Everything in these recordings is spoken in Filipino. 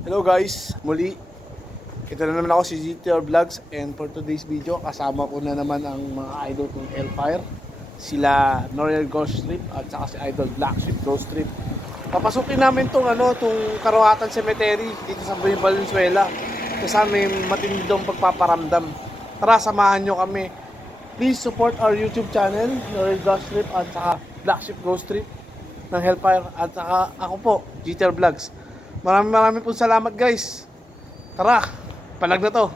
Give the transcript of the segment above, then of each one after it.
Hello guys, muli. Ito na naman ako si GTR Vlogs, and for today's video kasama ko na naman ang mga idol kong Hellfire. Sila Noriel Ghost Trip at saka si Idol Black Sheep Ghost Trip. Papasukin namin tong Karuhatan Cemetery dito sa Valenzuela. Kasi may matindi daw pagpaparamdam. Tara, samahan nyo kami. Please support our YouTube channel, Noriel Ghost Trip at saka Black Sheep Ghost Trip ng Hellfire, at saka ako po, GTR Vlogs. Maraming po salamat guys. Tara, palag na to.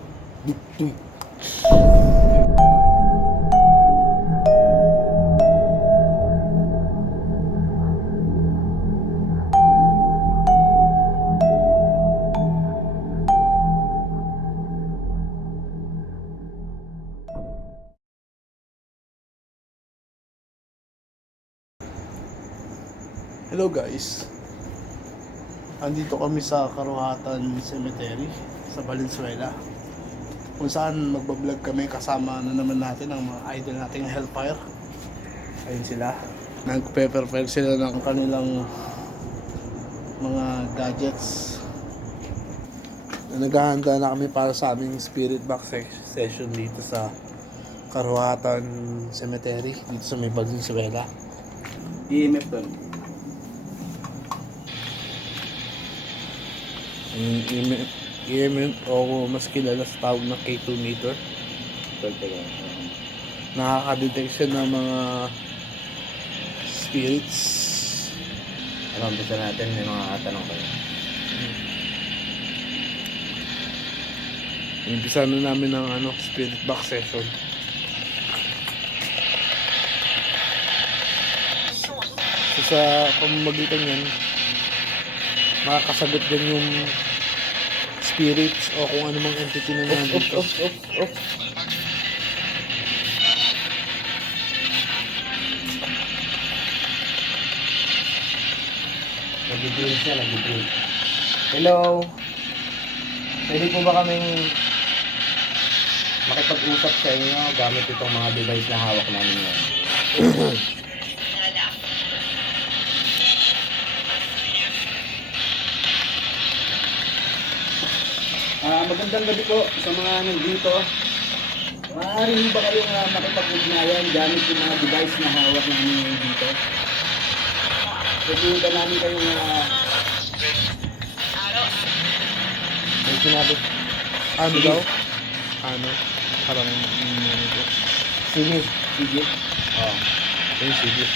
Hello guys. Andito kami sa Karuhatan Cemetery sa Valenzuela, kung saan magbablog kami kasama na naman natin ang mga idol nating Hellfire. Ayun sila, nagpe-prepare sila ng kanilang mga gadgets. Naghahanda na kami para sa aming spirit box session dito sa Karuhatan Cemetery dito sa may Valenzuela. EMF doon. EMF o mas kilala sa tawag na K2 meter. Nakaka-detect siya ng mga spirits. Umpisa natin, may mga tanong kayo. Umpisa na namin ng spirit box session. So, sa pamamagitan yan, makakasagot din yung spirits o kung ano mang entity na nandito. Nag-drink siya, nag-drink. Hello? Pwede po ba kaming makipag-usap sa inyo gamit itong mga device na hawak namin ngayon? Magandang gabi po sa mga nandito. Maaari ba kayong makipag-ugnayan gamit yung mga device na hawak namin ngayon dito? Pwede ba namin kayong may sinabi? Ano Sige. daw? Parang ito. Sige. Sige. Oh. Sige.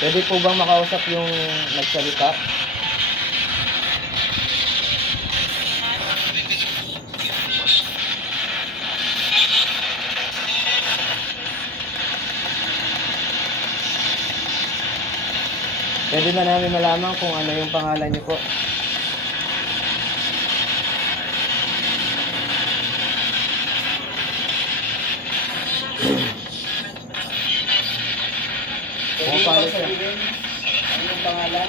Pwede po bang makausap yung nagsalita? Pwede na namin malaman kung ano yung pangalan niyo po. Pwede ba sabihin ano yung pangalan?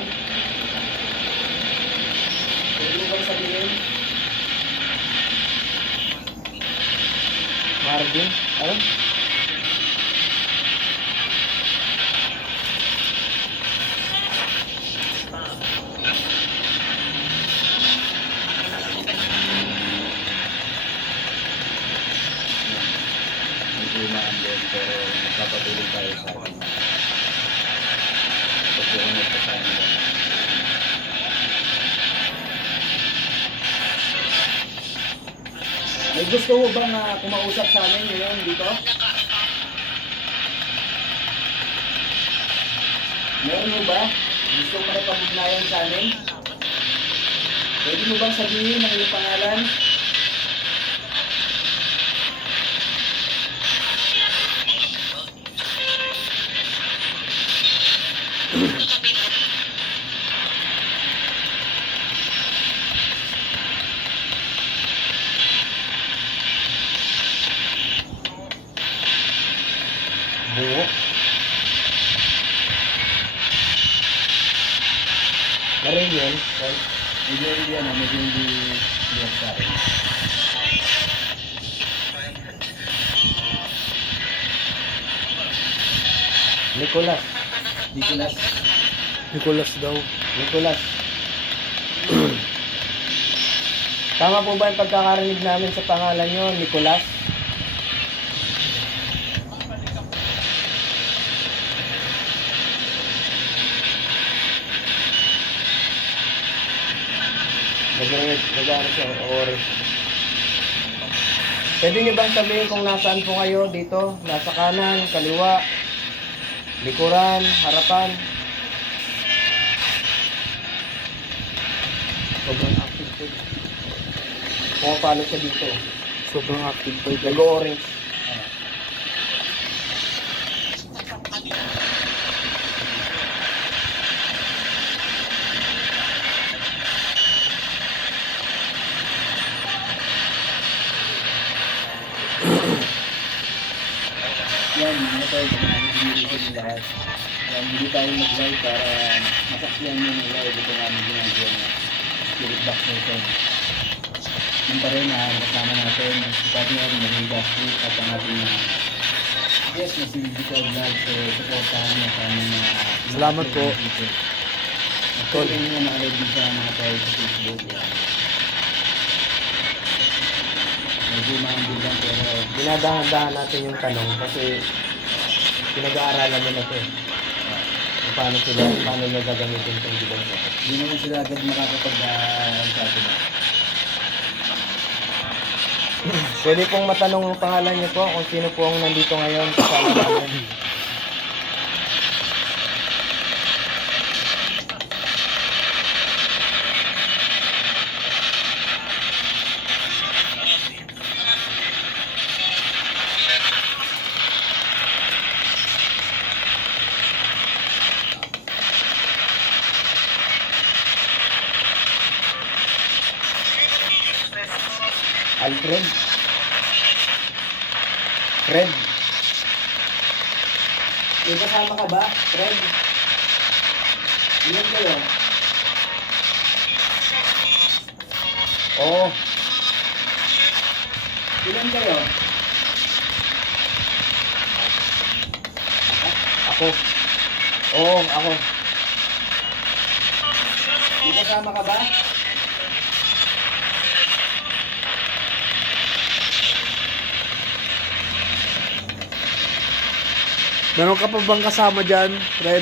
Pwede ba sabihin? Marvin? Ano? Medyo maandun pero magpapatuloy tayo sa akin. Pagkukunod ka sa akin. May gusto mo bang kumausap sa amin ngayon dito? Meron mo ba? Gusto mo makipag-ugnayan sa amin? Pwede mo bang sabihin ang iyong pangalan? Buo. Marin yun. Medyo hindi medyo hindi sa akin. Nicolas. Nicolas daw. Nicolas. Tama po ba yung pagkakarinig namin sa pangalan nyo, Nicolas? Nag-ano siya, oras. Pwede nyo bang sabihin kung nasaan po kayo dito? Nasa kanan, kaliwa, likuran, harapan? Sobrang active po. Pumapalo siya dito. Sobrang active po ito. Nag-orange. Yan, mga tayo kung nakikita nyo lahat. Yan, hindi tayo mag-live para masaksiyan nyo ng live ito namin ginagawa na spirit box natin. Yung pa rin na kasama natin, sabi nga rin maging gaslit at ang ating yes, na si Digital Vlog, so supportahan nyo sa aming Salamat po. Tol, yun yung mga live din sa mga tayo sa Facebook. Yan. Medyo maambul lang pero Dinadahan-dahan natin yung tanong kasi pinag-aaralan nila ito eh. Kung paano nila gagamitin itong device na ito. hindi naman sila agad makakapag-sabi na. Pwede pong matanong ang pangalan niyo po kung sino po ang nandito ngayon kasama namin. Alfred? Fred? May kasama ka ba, Fred? Ilan kayo? Oo. Ilan kayo? Ako. Oo, ako. May kasama ka ba? Meron ka pa bang kasama dyan, Fred?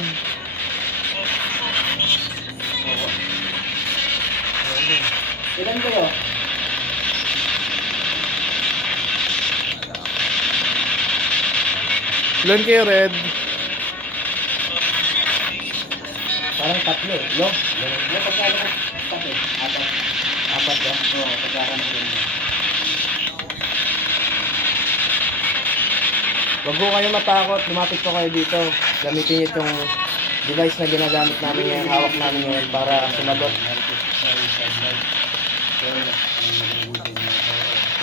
Ilan kayo? Ilan kayo, Red? Parang tatlo eh. Yo, pagkano ko tatlo? Apat. Apat ba? Oo, pagkano ko yun. Huwag po kayo matakot, lumapit po kayo dito. Gamitin niyo itong device na ginagamit namin ngayon, hawak namin ngayon para sumagot.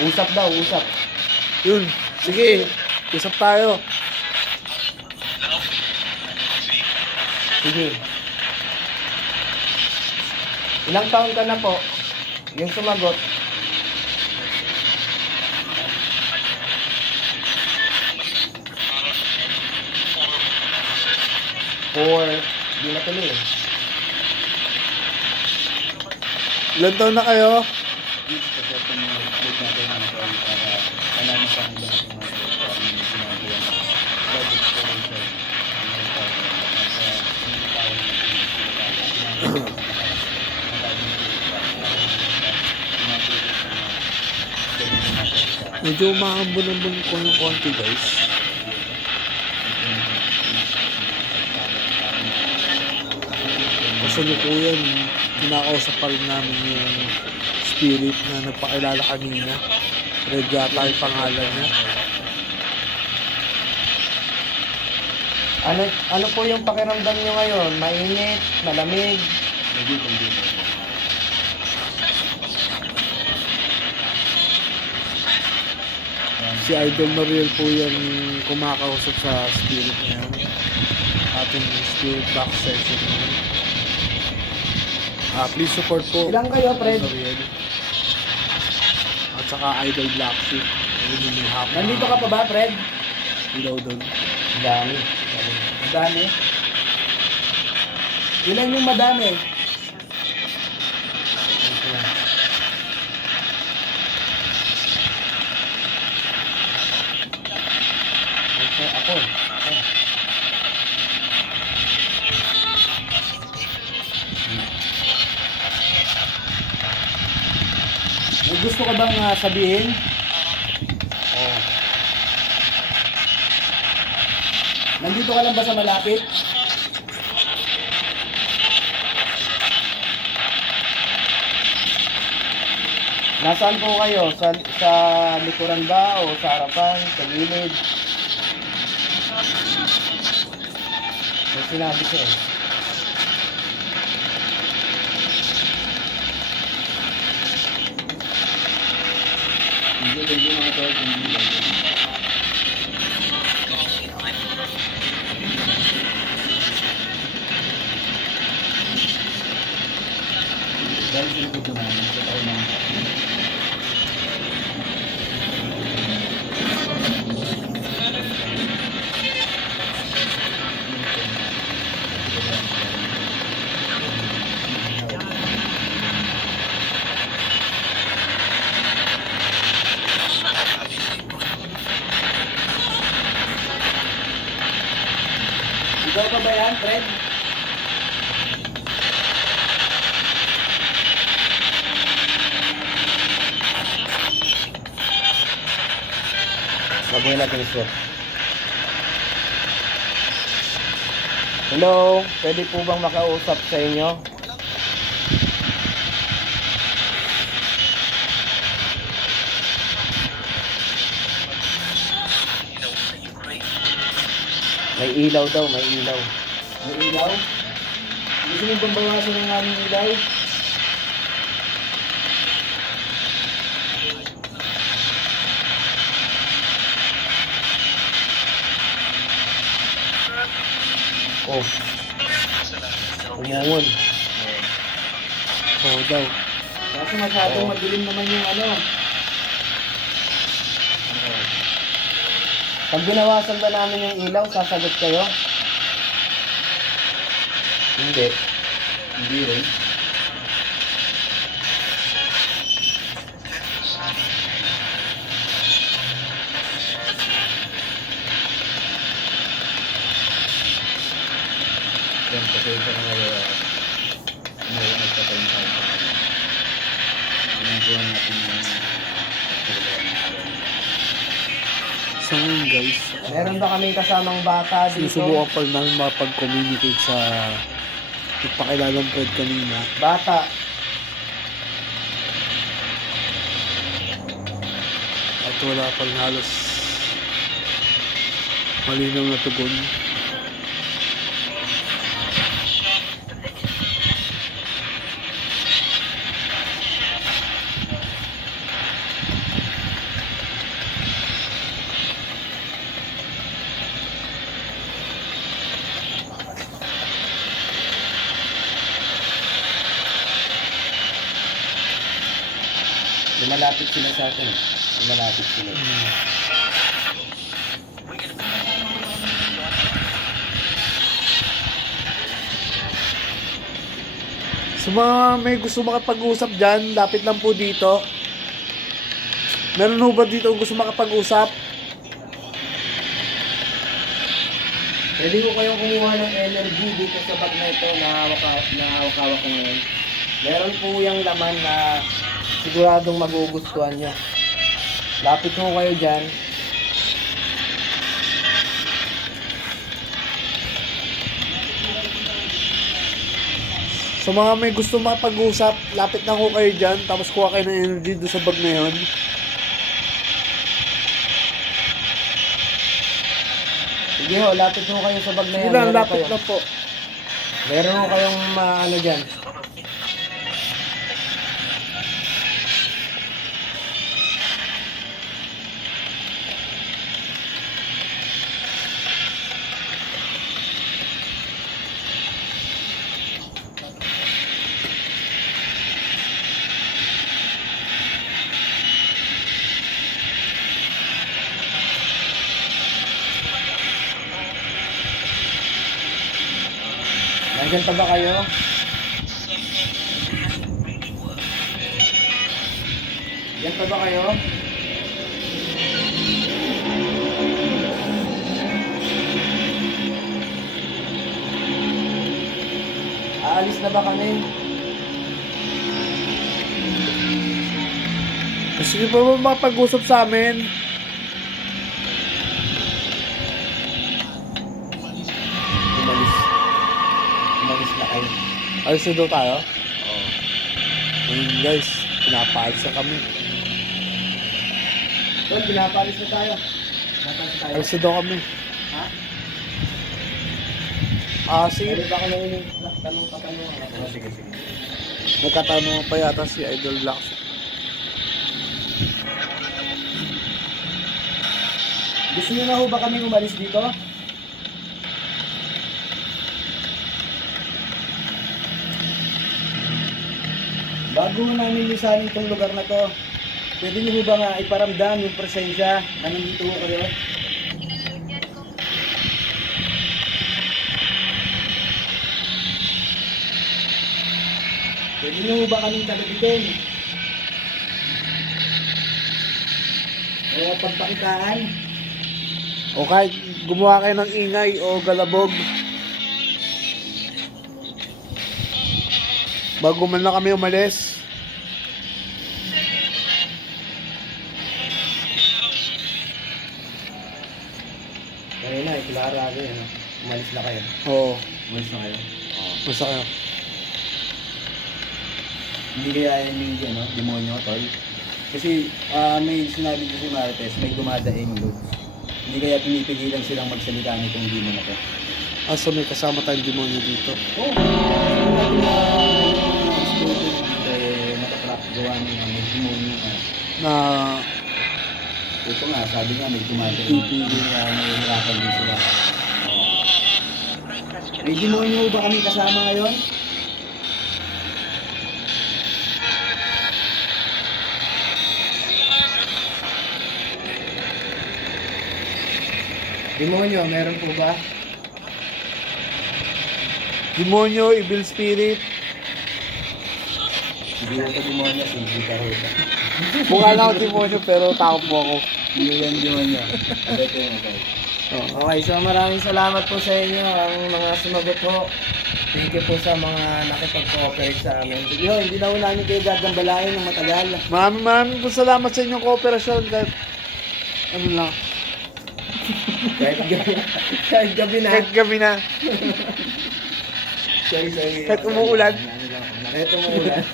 Usap daw, usap. Yun. Sige. Usap tayo. Sige. Ilang taon ka na po? Yung sumagot. Four. Di na tuloy eh. Ilan taon na kayo? Please, support nyo yung upload natin ng call para alam mo sa ang lahat ng mga kung ano yung ginagawa na live exploration. Ano yung tawag na nasa hindi tao na Medyo umaambon-ambon ko yung konti, guys. Kasalukuyan, kinakausap pa rin namin yung spirit na nagpakilala kanina. Red yata yung pangalan niya. Ano po yung pakiramdam nyo ngayon? Mainit? Malamig? Si Idol Noriel po yan kumakausap sa spirit na yan. Ating spirit box session na yan. Please support po Ilang kayo, Fred? Noriel. At saka Idol Black Sheep. Ayun yung may hapon. Nandito ka pa ba, Fred? Ilaw doon. Madami. Madami? Ilan yung madami? gusto ka bang sabihin? Oh. Nandito ka lang ba sa malapit? Nasaan po kayo? Sa likuran ba o sa harapan? Sa gilid? May sinabi ko eh. Hindi mga tol. Dahil sinikot ko namin sa tayo ng ikaw pa ba yan, Fred? Baguhin natin yung swap. Hello, pwede po bang makausap sa inyo? May ilaw daw, may ilaw. May ilaw? Gusto mo bang bawasan ng aming ilaw? Oh. Umungol. Oo daw. Kaso masyadong Oo. madilim naman yung ano. Pag binawasan ba namin yung ilaw, sasagot kayo? Hindi. Hindi rin. Yan, kasi ito na ngayon. Ngayon, nagpatay tayo. Ginagawa natin yung So ngayon guys, Meron ba kaming kasamang bata dito? sinusubukan pa rin namin makapag-communicate sa ipakilalang Fred kanina. Bata. At wala pa rin halos malinaw na tugon. Lumalapit sila sa atin. Lumalapit sila. Sa mga may gusto makapag-usap dyan, lapit lang po dito. Meron ho ba dito ang gusto makapag-usap? Pwede ko kayong kumuha ng energy dito sa bag na ito na hawak ko ngayon. Meron po yung laman na siguradong magugustuhan nyo. Lapit mo kayo dyan. Sa mga may gusto makapag-usap, lapit lang ho kayo dyan. Tapos kuha kayo ng energy doon sa bag na yun. Sige ho, lapit mo kayo sa bag na Sige yan. lang, Meron lapit kayo. lang po. Meron ho kayong ano dyan. Nandyan pa ba kayo? Yan pa ba kayo? Aalis na ba kami? Sige pa ba makapag-usap sa amin? Umalis. Umalis na kayo. Alis na daw tayo? Oo. Ayun guys, pinapaalis na kami. Tol, pinapalis na tayo. Pinapalis na tayo. Alis na daw kami. Ha? Sige. Ano ba ka lang yung tanong-tanong? Sige, sige. Nagkatanong pa yata si Idol Black. Gusto niyo na ho ba kami umalis dito? Bago namin lisanin itong lugar na to, pwede niyo ho ba nga iparamdam yung presensya na nandito ho kayo? Pwede niyo ho ba kaming tagabitin? O pagpakitaan? O kahit gumawa kayo ng ingay o galabog. Bago man lang kami umalis. Kanina, Clara, ano, umalis na kayo. Oo. Umalis na kayo. Basta kayo. Hindi kaya yan yung ano, demonyo, tol. Kasi may sinabi ko si Marites, may dumadaing loads. Hindi kaya pinipigilan silang magsalita nitong demon na to. So may kasama tayong demonyo dito. Oo. Sabi natin na yung spirito dito nakatrap gawa ng may demonyo na. Na Ito nga, sabi nga may dumadaing. Pipigil na may hirapan din sila. May demonyo ba kami kasama ngayon? Demonyo, meron po ba? demonyo, evil spirit. Hindi ko ito demonyo, si Gita Rosa. Mukha lang ako demonyo pero takot po ako. Hindi yan demonyo. Ito yung okay. Okay, so maraming salamat po sa inyo, ang mga sumagot po. Thank you po sa mga nakipag-cooperate sa amin. Yo, hindi na ho namin kayo gagambalain ng matagal. Maraming po salamat sa inyong kooperasyon. Kahit ano lang. Kahit gabi na. Kahit gabi na. Sorry. Kahit umuulan. Kahit umuulan.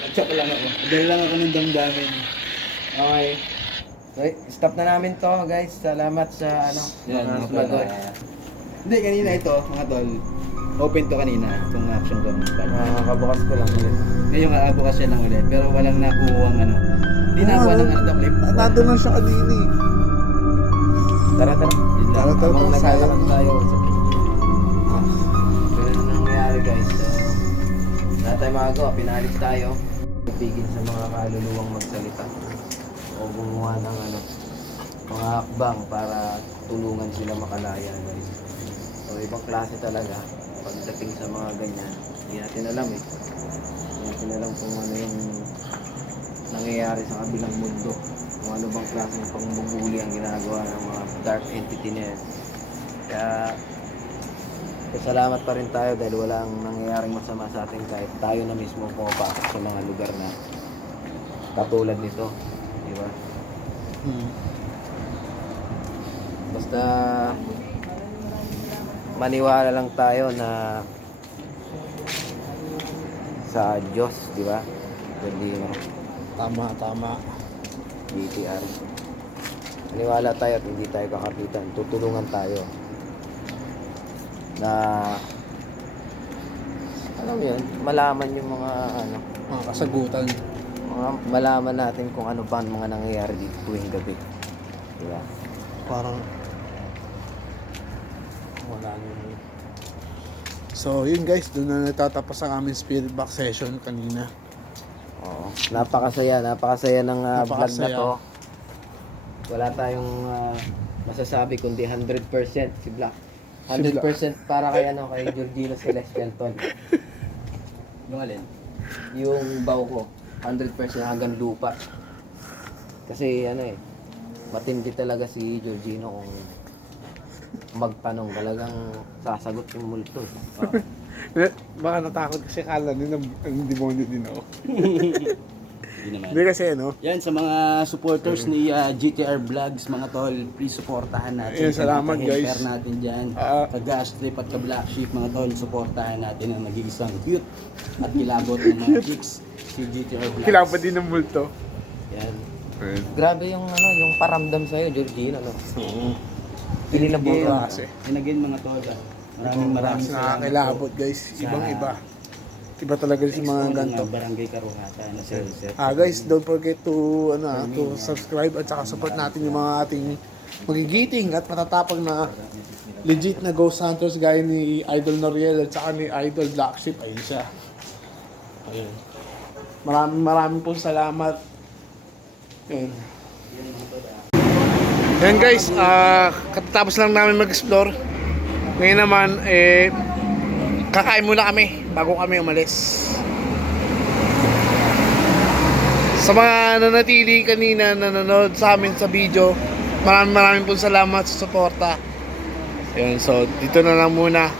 At saka lang ako. Dahil lang ako ng damdamin. Okay. Okay, stop na namin to guys. Salamat sa ano. Yan, mga sumagot. Hindi, kanina ito, mga tol. Open to kanina, itong action to. Kabukas ko lang ulit. Ngayon, bukas siya lang ulit. Pero walang nakuha ng ano. Hindi nakuha ng ano clip. Nandun lang siya kanina eh. Tara. Tara, Habang sayang. naglalakad tayo. Ganun ang nangyari guys. So, wala tayo magawa. Pinalis tayo. Pipigil sa mga kaluluwang magsalita. O gumawa ng ano, mga hakbang para tulungan sila makalaya guys. So ibang klase talaga pagdating sa mga ganyan. Hindi natin alam eh. Hindi natin alam kung ano yung nangyayari sa kabilang mundo. Kung ano bang klase ng pangbubuli ang ginagawa ng mga dark entity na yan. Kaya salamat pa rin tayo dahil walang nangyayaring masama sa atin kahit tayo na mismo pumapasok sa mga lugar na katulad nito. Di ba? Basta maniwala lang tayo na sa Diyos, di ba? Hindi Tama. BTR. Maniwala tayo at hindi tayo kakapitan. Tutulungan tayo. Na alam mo yun, malaman yung mga ano, Mga kasagutan. mga malaman natin kung ano ba ang mga nangyayari dito tuwing gabi. Di ba? Parang wala nyo. So yun guys, doon na natatapos ang aming spirit box session kanina. Oo. Napakasaya ng vlog na Napakasaya. to. Wala tayong masasabi kundi 100% si Black. 100% para kay ano, kay Georgino Celestial Ton. Yung alin? Yung baw ko, 100% hanggang lupa. Kasi ano eh, matindi talaga si Georgino kung magtanong, talagang sasagot yung multo. Baka natakot kasi kala nila ang demonyo din ako. Hindi naman. Hindi kasi ano. Yan, sa mga supporters ni GTR Vlogs, mga tol, please supportahan natin. Ayun, salamat, guys. Helper natin dyan. Sa Gas Trip at ka Black Sheep, mga tol, supportahan natin ang nag-iisang cute at kilabot ng mga chicks, si GTR Vlogs. Kailangan din ng multo. Yan. Grabe yung ano, yung paramdam sa'yo, Georgina, no? Oo. Pinilabot Again, ka. kasi. And again, mga tol, maraming salamat Nakakilabot po guys. sa- Ibang iba. Iba talaga sa mga ganito. Barangay Karuhatan na sir. Guys, don't forget to to subscribe at saka support natin yung mga ating magigiting at matatapang na legit na ghost hunters gaya ni Idol Noriel at saka ni Idol Black Sheep. Ayun siya. Ayun. Maraming pong salamat. Ayun. Yan guys, katatapos lang namin mag-explore. Ngayon naman, kakain muna kami bago kami umalis. Sa mga nanatili kanina na nanonood sa amin sa video, maraming pong salamat sa suporta. Ayun, so dito na lang muna.